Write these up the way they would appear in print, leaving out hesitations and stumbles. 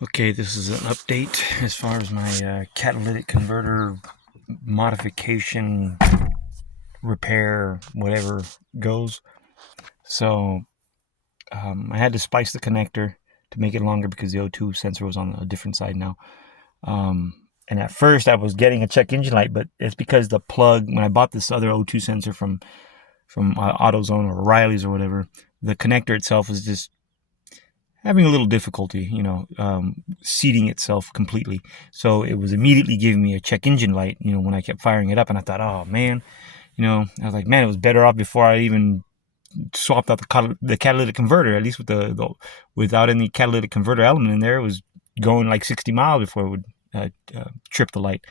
Okay, this is an update as far as my catalytic converter modification, repair, whatever goes. So I had to splice the connector to make it longer because the O2 sensor was on a different side now. And at first I was getting a check engine light, but it's because the plug, when I bought this other O2 sensor from AutoZone or O'Reilly's or whatever, the connector itself is just having a little difficulty, seating itself completely. So it was immediately giving me a check engine light, when I kept firing it up. And I thought, oh man, I was like, man, it was better off before I even swapped out the catalytic converter. At least with without any catalytic converter element in there, it was going like 60 miles before it would trip the light.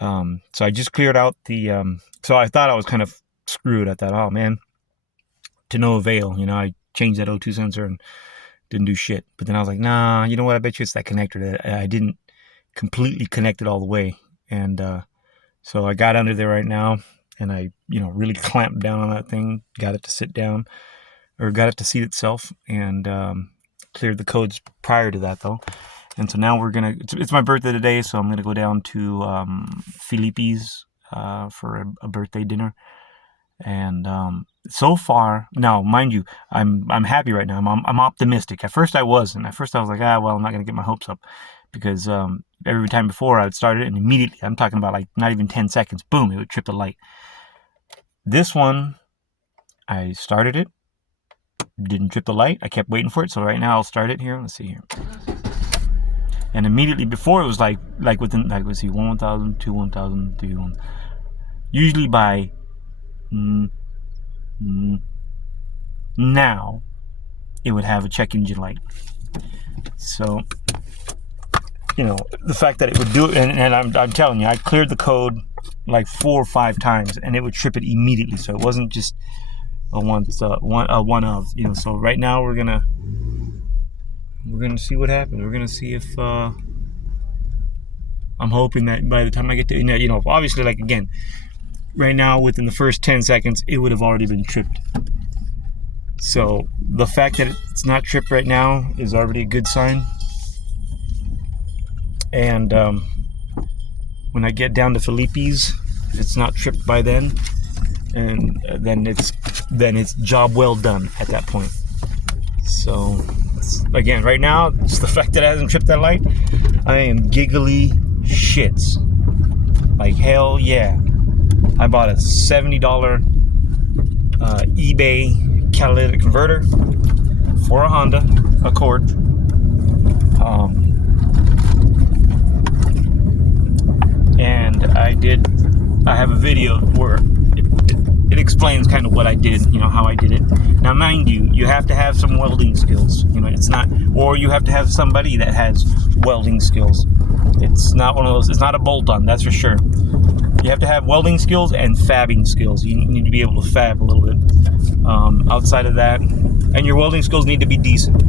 So I just cleared out so I thought I was kind of screwed. I thought, oh man, to no avail. I changed that O2 sensor and didn't do shit. But then I was like, nah, you know what? I bet you it's that connector that I didn't completely connect it all the way. And so I got under there right now and I, really clamped down on that thing, got it to sit down or got it to seat itself, and cleared the codes prior to that though. And so now it's my birthday today, so I'm going to go down to Felipe's for a birthday dinner. And so far, now mind you, I'm happy right now. I'm optimistic. At first I wasn't. At first I was like, well, I'm not gonna get my hopes up, because every time before I would start it and immediately, I'm talking about like not even 10 seconds, boom, it would trip the light. This one, I started it, didn't trip the light. I kept waiting for it. So right now I'll start it here. Let's see here. And immediately before it was like within, let's see, 1,000, 2, 1,000, 3, 1. Usually by now it would have a check engine light. So the fact that it would do it, and I'm telling you, I cleared the code like 4 or 5 times and it would trip it immediately. So it wasn't just a one of. So right now we're gonna see what happens. We're gonna see if I'm hoping that by the time I get to obviously, like, again, right now, within the first 10 seconds, it would have already been tripped. So the fact that it's not tripped right now is already a good sign. And when I get down to Felipe's, if it's not tripped by then, and then it's job well done at that point. So again, right now, it's the fact that it hasn't tripped that light, I am giggly shits. Like, hell yeah. I bought a $70 eBay catalytic converter for a Honda Accord. And I have a video where it explains kind of what I did, how I did it. Now, mind you, you have to have some welding skills. It's not, or you have to have somebody that has welding skills. It's not one of those, it's not a bolt-on, that's for sure. You have to have welding skills and fabbing skills. You need to be able to fab a little bit. Outside of that, and your welding skills need to be decent.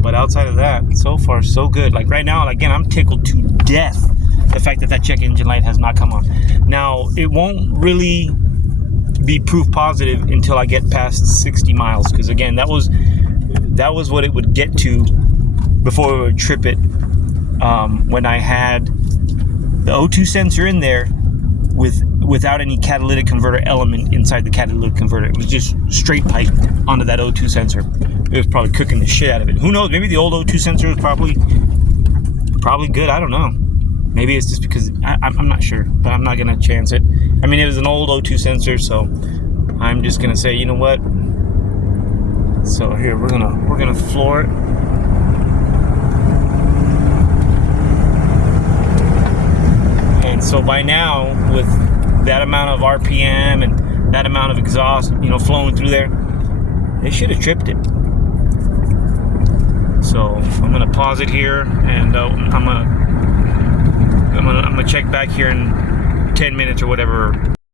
But outside of that, so far so good. Like right now, again, I'm tickled to death the fact that check engine light has not come on. Now, it won't really be proof positive until I get past 60 miles, because again, that was what it would get to before it would trip it. When I had the O2 sensor in there without any catalytic converter element inside the catalytic converter. It was just straight pipe onto that O2 sensor. It was probably cooking the shit out of it. Who knows? Maybe the old O2 sensor was probably good. I don't know. Maybe it's just because I'm not sure, but I'm not gonna chance it. I mean, it was an old O2 sensor, so I'm just gonna say, you know what? So here we're gonna floor it. And so by now, with that amount of RPM and that amount of exhaust, flowing through there, they should have tripped it. So I'm gonna pause it here, and I'm gonna check back here in 10 minutes or whatever.